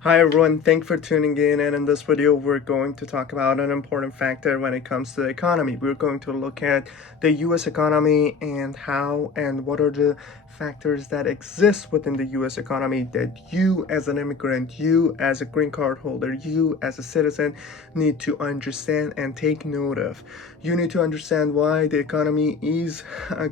Hi everyone, thanks for tuning in, and in this video we're going to talk about an important factor when it comes to the economy. We're going to look at the US economy and how and what are the factors that exist within the US economy that you as an immigrant, you as a green card holder, you as a citizen need to understand and take note of. You need to understand why the economy is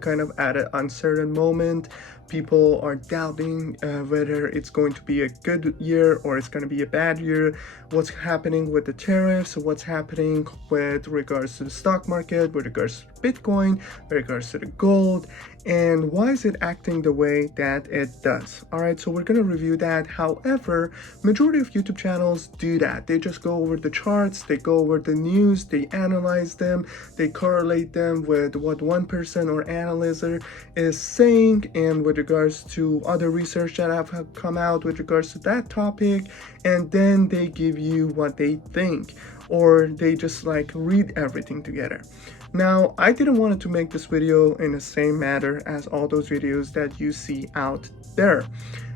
kind of at an uncertain moment. People are doubting whether it's going to be a good year or it's going to be a bad year. What's happening with the tariffs, what's happening with regards to the stock market, with regards to Bitcoin, with regards to the gold, and why is it acting the way that it does. All right, so we're going to review that. However, majority of YouTube channels do that. They just go over the charts, they go over the news, they analyze them, they correlate them with what one person or analyst is saying, and with regards to other research that have come out with regards to that topic, and then they give you what they think, or they just like read everything together. Now, I didn't want to make this video in the same manner as all those videos that you see out there.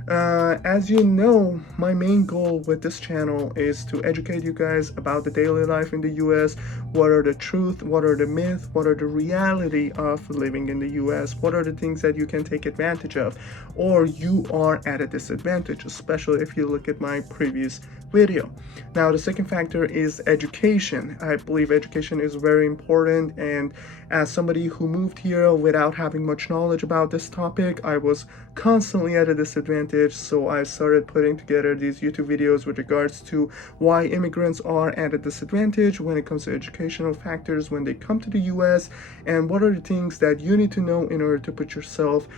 As you know, my main goal with this channel is to educate you guys about the daily life in the US. What are the truth, what are the myth, what are the reality of living in the US, what are the things that you can take advantage of, or you are at a disadvantage, especially if you look at my previous video. Now, the second factor is education. I believe education is very important, and as somebody who moved here without having much knowledge about this topic, I was constantly at a disadvantage. So I started putting together these YouTube videos with regards to why immigrants are at a disadvantage when it comes to educational factors when they come to the US, and what are the things that you need to know in order to put yourself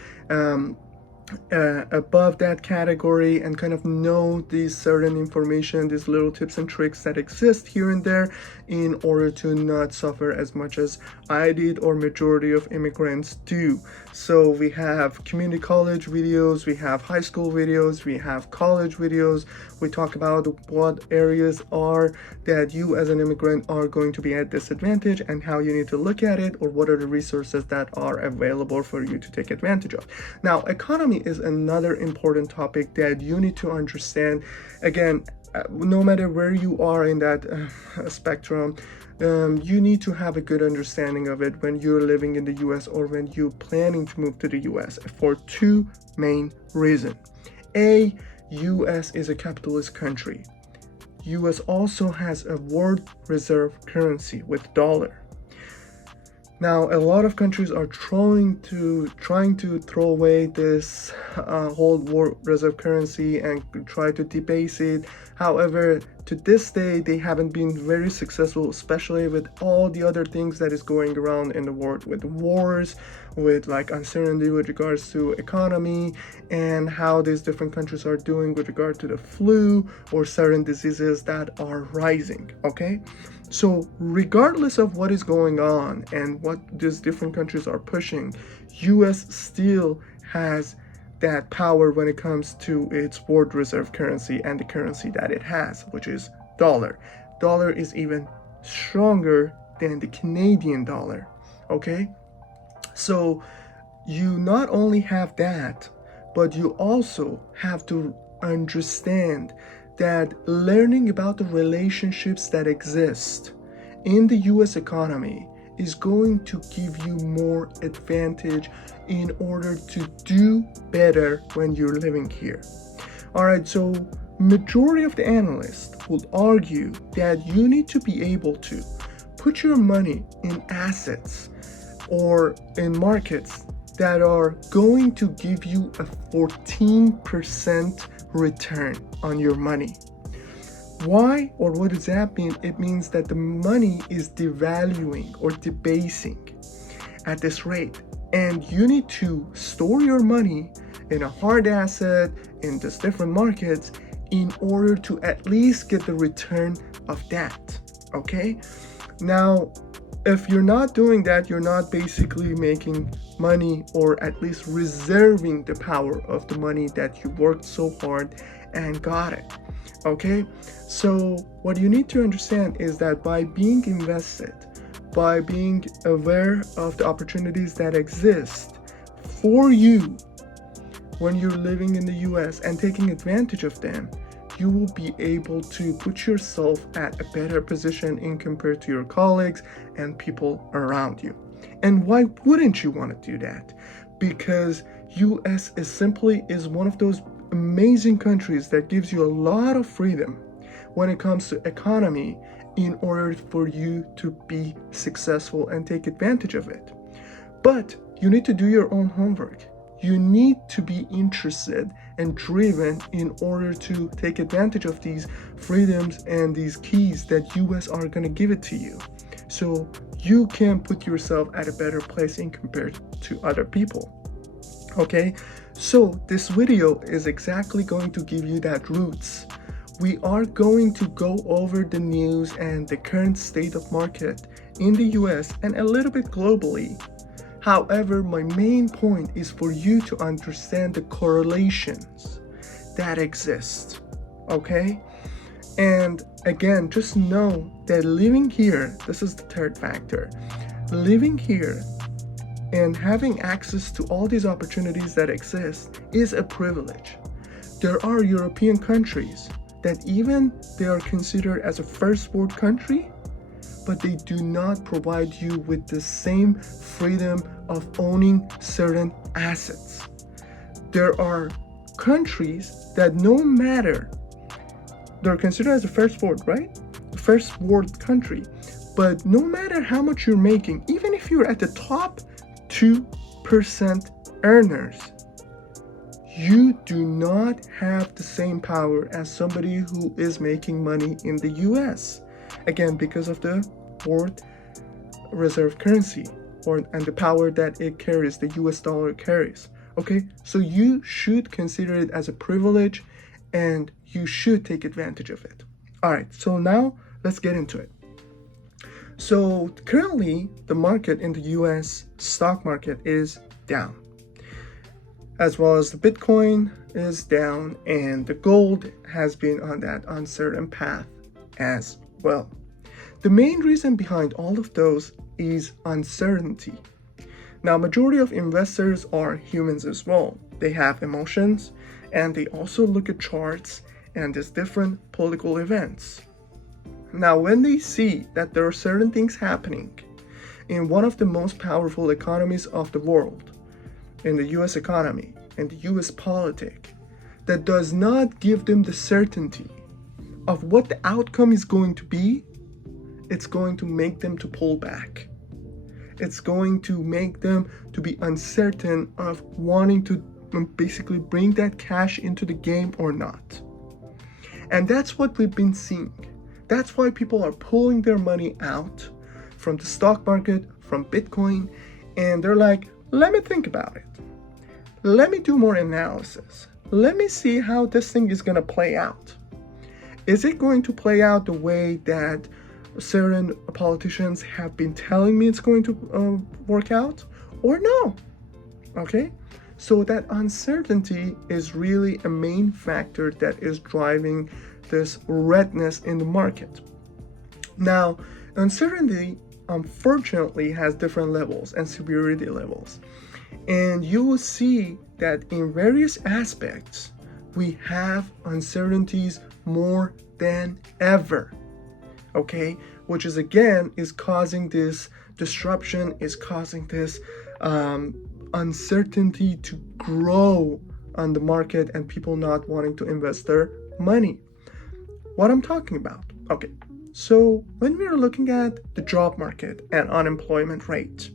above that category and kind of know these certain information, these little tips and tricks that exist here and there in order to not suffer as much as I did or majority of immigrants do. So we have community college videos, we have high school videos, we have college videos. We talk about what areas are that you as an immigrant are going to be at disadvantage and how you need to look at it, or what are the resources that are available for you to take advantage of. Now, economy is another important topic that you need to understand. Again, no matter where you are in that spectrum, you need to have a good understanding of it when you're living in the US or when you're planning to move to the US for two main reasons. A, US is a capitalist country. US also has a world reserve currency with dollar. Now, a lot of countries are trying to throw away this whole world reserve currency and try to debase it. However, to this day, they haven't been very successful, especially with all the other things that is going around in the world, with wars, with like uncertainty with regards to economy, and how these different countries are doing with regard to the flu or certain diseases that are rising. Okay, so regardless of what is going on and what these different countries are pushing, US still has that power when it comes to its world reserve currency and the currency that it has, which is dollar. Dollar is even stronger than the Canadian dollar. Okay, so you not only have that, but you also have to understand that learning about the relationships that exist in the US economy is going to give you more advantage in order to do better when you're living here. All right, so majority of the analysts will argue that you need to be able to put your money in assets or in markets that are going to give you a 14% return on your money. Why, or what does that mean? It means that the money is devaluing or debasing at this rate, and you need to store your money in a hard asset in these different markets in order to at least get the return of that. Okay, now if you're not doing that, you're not basically making money, or at least reserving the power of the money that you worked so hard and got it. Okay, so what you need to understand is that by being invested, by being aware of the opportunities that exist for you when you're living in the US and taking advantage of them, you will be able to put yourself at a better position in compared to your colleagues and people around you. And why wouldn't you want to do that? Because US is one of those amazing countries that gives you a lot of freedom when it comes to economy in order for you to be successful and take advantage of it. But you need to do your own homework. You need to be interested and driven in order to take advantage of these freedoms and these keys that US are going to give it to you. So you can put yourself at a better place in compared to other people. Okay, so this video is exactly going to give you that roots. We are going to go over the news and the current state of market in the US and a little bit globally. However, my main point is for you to understand the correlations that exist, okay? And again, just know that living here, this is the third factor, living here and having access to all these opportunities that exist is a privilege. There are European countries that even they are considered as a first world country, but they do not provide you with the same freedom of owning certain assets. There are countries that no matter, they're considered as a first world, right? First world country, but no matter how much you're making, even if you're at the top 2% earners, you do not have the same power as somebody who is making money in the US. Again, because of the world reserve currency and the power that it carries, the US dollar carries. Okay, so you should consider it as a privilege and you should take advantage of it. All right, so now let's get into it. So currently the market in the US stock market is down, as well as the Bitcoin is down and the gold has been on that uncertain path as well. The main reason behind all of those is uncertainty. Now, majority of investors are humans as well. They have emotions and they also look at charts and there's different political events. Now, when they see that there are certain things happening in one of the most powerful economies of the world, in the US economy and the US politic, that does not give them the certainty of what the outcome is going to be, it's going to make them to pull back. It's going to make them to be uncertain of wanting to basically bring that cash into the game or not. And that's what we've been seeing. That's why people are pulling their money out from the stock market, from Bitcoin, and they're like, let me think about it. Let me do more analysis. Let me see how this thing is going to play out. Is it going to play out the way that certain politicians have been telling me it's going to work out, or no? Okay, so that uncertainty is really a main factor that is driving this redness in the market. Now, uncertainty unfortunately has different levels and severity levels, and you will see that in various aspects we have uncertainties more than ever. Okay, which is again is causing this disruption, is causing this uncertainty to grow on the market and people not wanting to invest their money. What I'm talking about? Okay, so when we are looking at the job market and unemployment rate,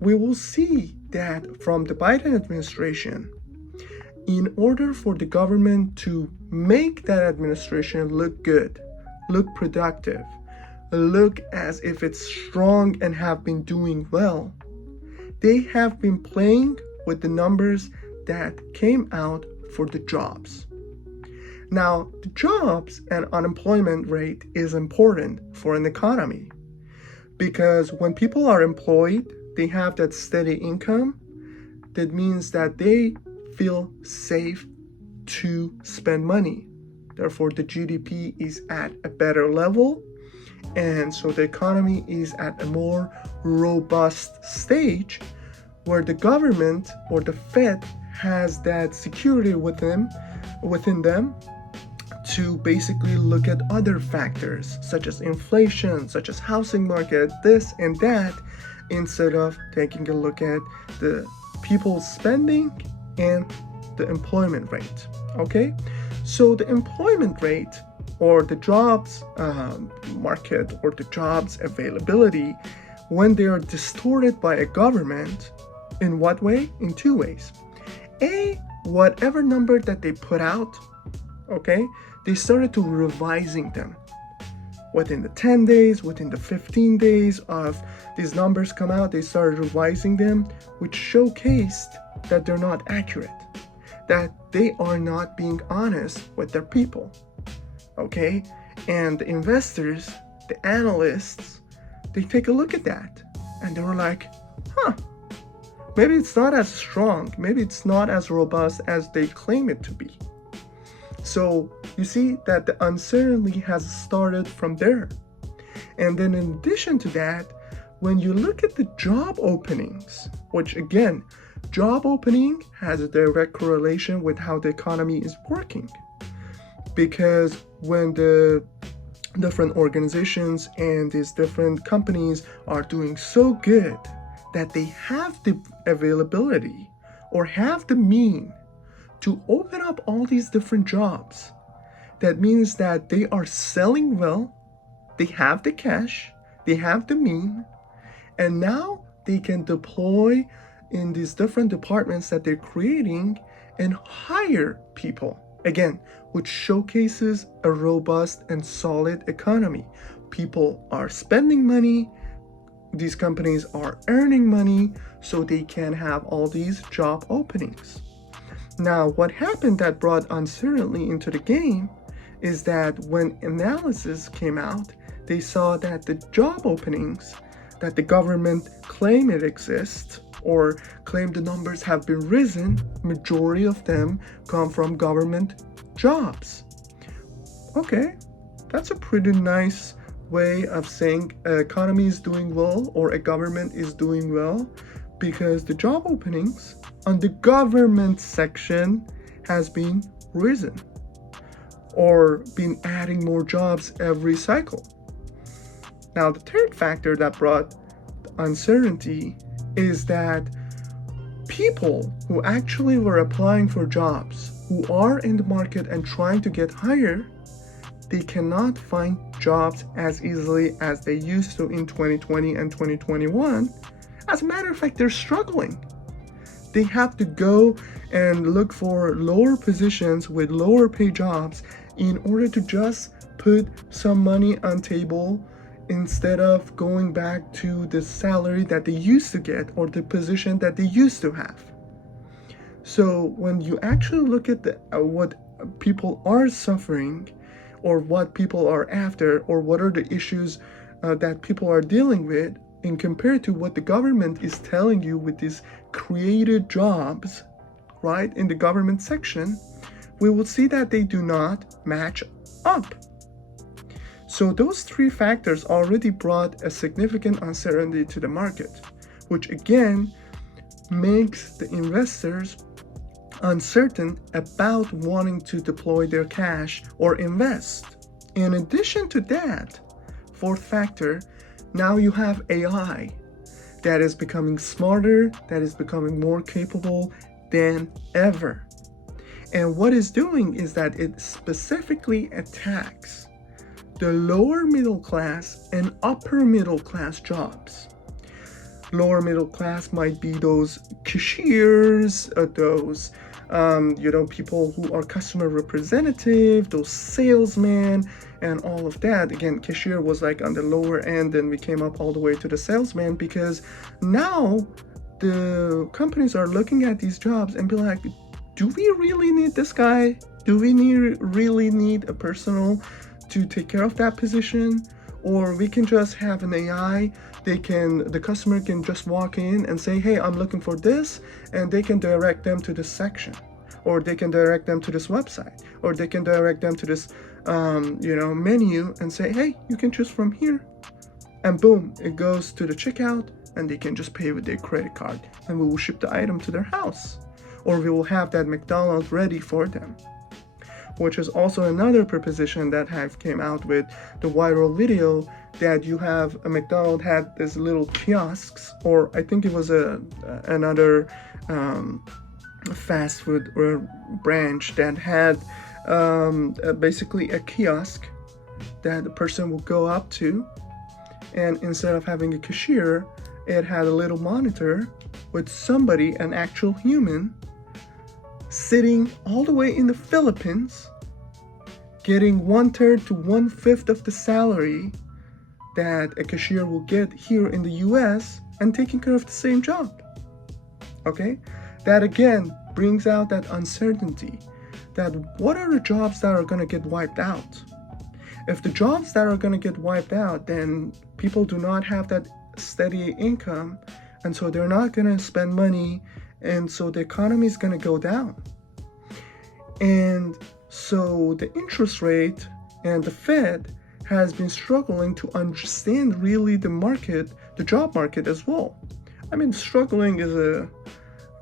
we will see that from the Biden administration, in order for the government to make that administration look good, look productive, look as if it's strong and have been doing well, they have been playing with the numbers that came out for the jobs. Now, the jobs and unemployment rate is important for an economy because when people are employed, they have that steady income. That means that they feel safe to spend money. Therefore, the GDP is at a better level, and so the economy is at a more robust stage where the government or the Fed has that security within them to basically look at other factors such as inflation, such as housing market, this and that, instead of taking a look at the people's spending and the employment rate. Okay, so the employment rate or the jobs market or the jobs availability, when they are distorted by a government, in what way? In two ways. Whatever number that they put out, okay, they started to revising them within the 10 days, within the 15 days of these numbers come out, they started revising them, which showcased that they're not accurate, that they are not being honest with their people. Okay, and the investors, the analysts, they take a look at that and they were like, maybe it's not as strong, maybe it's not as robust as they claim it to be. So you see that the uncertainty has started from there. And then in addition to that, when you look at the job openings, which again, job opening has a direct correlation with how the economy is working. Because when the different organizations and these different companies are doing so good that they have the availability or have the mean to open up all these different jobs, that means that they are selling well, they have the cash, they have the mean, and now they can deploy in these different departments that they're creating and hire people. Again, which showcases a robust and solid economy. People are spending money, these companies are earning money, so they can have all these job openings. Now, what happened that brought uncertainty into the game is that when analysis came out, they saw that the job openings that the government claim it exists or claim the numbers have been risen, majority of them come from government jobs. Okay, that's a pretty nice way of saying an economy is doing well or a government is doing well, because the job openings on the government section has been risen or been adding more jobs every cycle. Now, the third factor that brought uncertainty is that people who actually were applying for jobs, who are in the market and trying to get hired, they cannot find jobs as easily as they used to in 2020 and 2021. As a matter of fact, they're struggling. They have to go and look for lower positions with lower pay jobs in order to just put some money on table instead of going back to the salary that they used to get or the position that they used to have. So when you actually look at what people are suffering or what people are after or what are the issues that people are dealing with, in compared to what the government is telling you with these created jobs, right, in the government section, we will see that they do not match up. So those three factors already brought a significant uncertainty to the market, which again makes the investors uncertain about wanting to deploy their cash or invest. In addition to that, fourth factor, now you have AI that is becoming smarter, that is becoming more capable than ever. And what it's doing is that it specifically attacks the lower middle class and upper middle class jobs. Lower middle class might be those cashiers, those people who are customer representative, those salesmen, and all of that. Again, cashier was like on the lower end, and we came up all the way to the salesman, because now the companies are looking at these jobs and be like, do we really need this guy? Do we really need a personal to take care of that position? Or we can just have an AI, the customer can just walk in and say, hey, I'm looking for this, and they can direct them to this section, or they can direct them to this website, or they can direct them to this menu and say, hey, you can choose from here. And boom, it goes to the checkout and they can just pay with their credit card, and we will ship the item to their house, or we will have that McDonald's ready for them. which is also another preposition that have came out with the viral video, that you have a McDonald's had this little kiosks, or I think it was another fast food or branch that had basically a kiosk that the person will go up to, and instead of having a cashier, it had a little monitor with somebody, an actual human, sitting all the way in the Philippines, getting 1/3 to 1/5 of the salary that a cashier will get here in the US, and taking care of the same job. Okay? That again brings out that uncertainty, that what are the jobs that are going to get wiped out? If the jobs that are going to get wiped out, then people do not have that steady income, and so they're not going to spend money, and so the economy is going to go down. And so the interest rate and the Fed has been struggling to understand really the market, the job market as well. I mean, struggling is a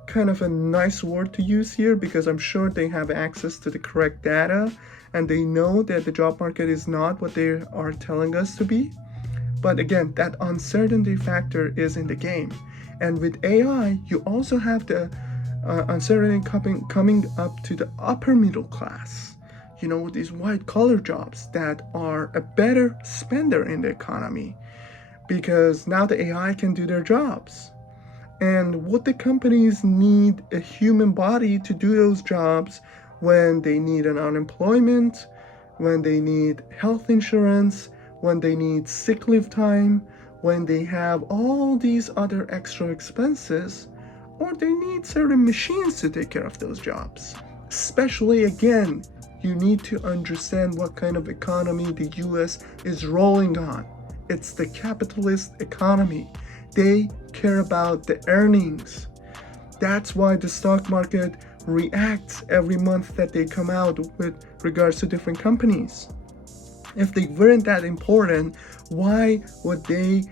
kind of a nice word to use here, because I'm sure they have access to the correct data and they know that the job market is not what they are telling us to be. But again, that uncertainty factor is in the game. And with AI, you also have the uncertainty coming up to the upper middle class. You know, these white collar jobs that are a better spender in the economy, because now the AI can do their jobs. And what the companies need a human body to do those jobs when they need an unemployment, when they need health insurance, when they need sick leave time, when they have all these other extra expenses, or they need certain machines to take care of those jobs. Especially again, you need to understand what kind of economy the US is rolling on. It's the capitalist economy. They care about the earnings. That's why the stock market reacts every month that they come out with regards to different companies. If they weren't that important, why would they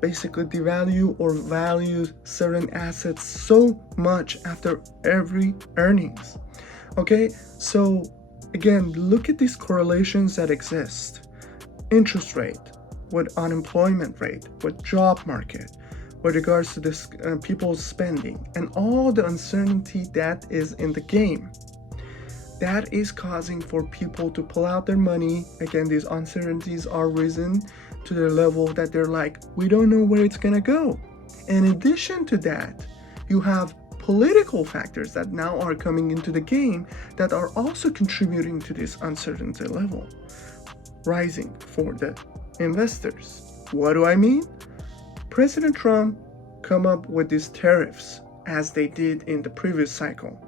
basically devalue or value certain assets so much after every earnings? Okay, so again, look at these correlations that exist. Interest rate with unemployment rate, with job market, with regards to this people's spending, and all the uncertainty that is in the game. That is causing for people to pull out their money. Again, these uncertainties are risen to the level that they're like, we don't know where it's gonna go. In addition to that, you have political factors that now are coming into the game that are also contributing to this uncertainty level rising for the investors. What do I mean? President Trump come up with these tariffs as they did in the previous cycle.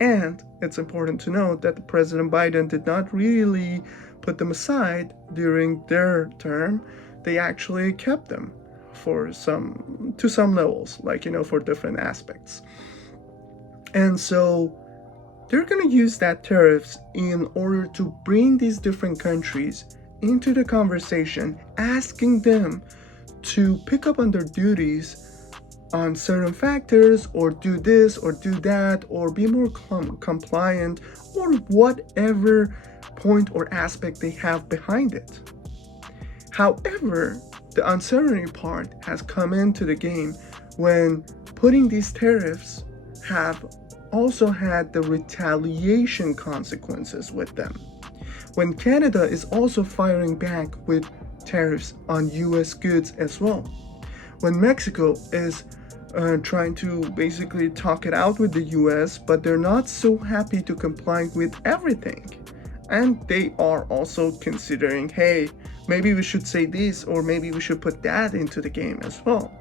And it's important to note that President Biden did not really put them aside during their term. They actually kept them to some levels, like, for different aspects. And so they're going to use that tariffs in order to bring these different countries into the conversation, asking them to pick up on their duties on certain factors, or do this or do that, or be more compliant, or whatever point or aspect they have behind it. However, the uncertainty part has come into the game when putting these tariffs have also had the retaliation consequences with them. When Canada is also firing back with tariffs on US goods as well. When Mexico is trying to basically talk it out with the US, but they're not so happy to comply with everything. And they are also considering, hey, maybe we should say this, or maybe we should put that into the game as well.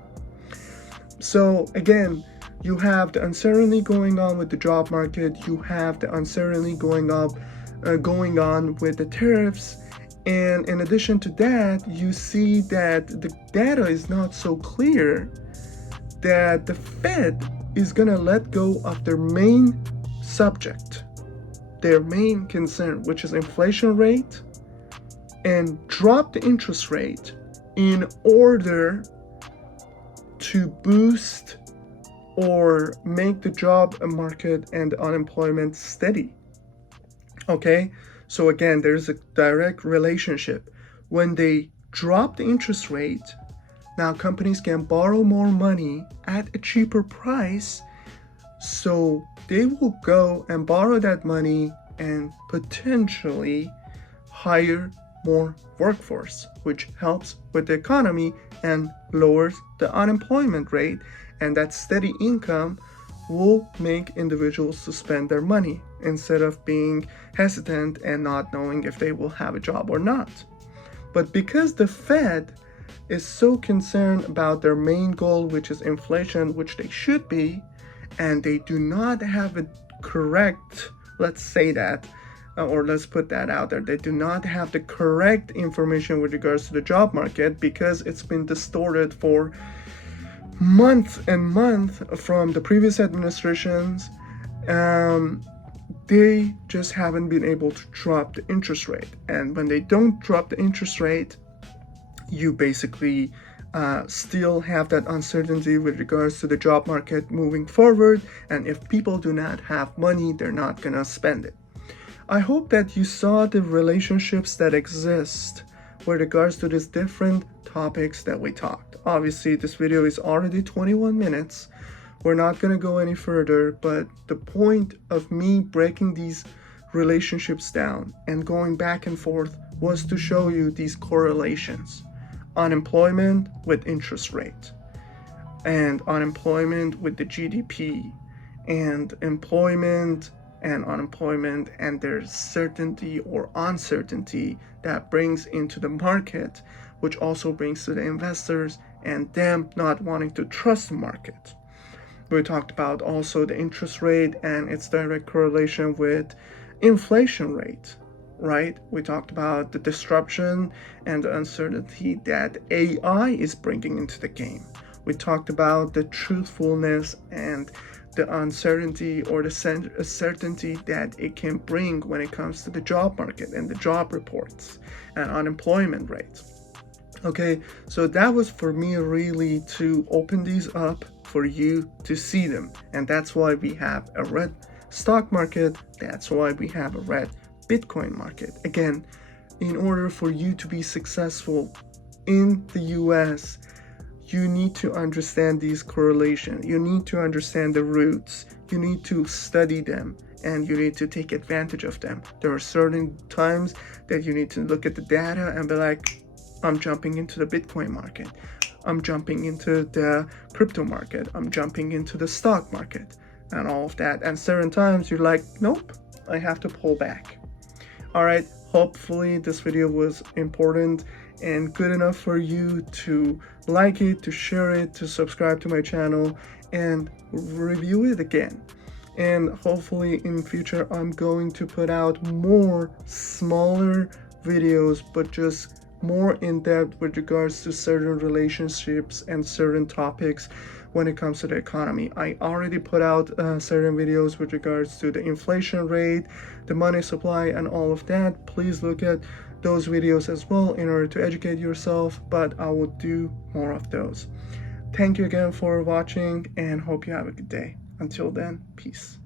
So again, you have the uncertainty going on with the job market, you have the uncertainty going on with the tariffs, and in addition to that, you see that the data is not so clear that the Fed is gonna let go of their main subject, their main concern, which is inflation rate, and drop the interest rate in order to boost or make the job market and unemployment steady. Okay, so again, there's a direct relationship. When they drop the interest rate, now companies can borrow more money at a cheaper price, so they will go and borrow that money and potentially hire more workforce, which helps with the economy and lowers the unemployment rate, and that steady income will make individuals to spend their money instead of being hesitant and not knowing if they will have a job or not. But because the Fed is so concerned about their main goal, which is inflation, which they should be, and they do not have a correct, let's say that, or let's put that out there, they do not have the correct information with regards to the job market because it's been distorted for months and months from the previous administrations. They just haven't been able to drop the interest rate, and when they don't drop the interest rate, you basically still have that uncertainty with regards to the job market moving forward, and if people do not have money, they're not gonna spend it. I hope that you saw the relationships that exist with regards to these different topics that we talked. Obviously, this video is already 21 minutes. We're not going to go any further, but the point of me breaking these relationships down and going back and forth was to show you these correlations. Unemployment with interest rate, and unemployment with the GDP, and employment and unemployment, and there's certainty or uncertainty that brings into the market, which also brings to the investors and them not wanting to trust the market. We talked about also the interest rate and its direct correlation with inflation rate, right? We talked about the disruption and the uncertainty that AI is bringing into the game. We talked about the truthfulness and the uncertainty or the certainty that it can bring when it comes to the job market and the job reports and unemployment rates. Okay, so that was for me really to open these up for you to see them, and that's why we have a red stock market, that's why we have a red Bitcoin market. Again, in order for you to be successful in the US, you need to understand these correlations. You need to understand the roots. You need to study them, and you need to take advantage of them. There are certain times that you need to look at the data and be like, I'm jumping into the Bitcoin market. I'm jumping into the crypto market. I'm jumping into the stock market and all of that. And certain times you're like, nope, I have to pull back. All right, hopefully this video was important and good enough for you to like it, to share it, to subscribe to my channel and review it again. And hopefully in future I'm going to put out more smaller videos, but just more in depth with regards to certain relationships and certain topics when it comes to the economy. I already put out certain videos with regards to the inflation rate, the money supply, and all of that. Please look at those videos as well in order to educate yourself, but I will do more of those. Thank you again for watching and hope you have a good day. Until then, peace.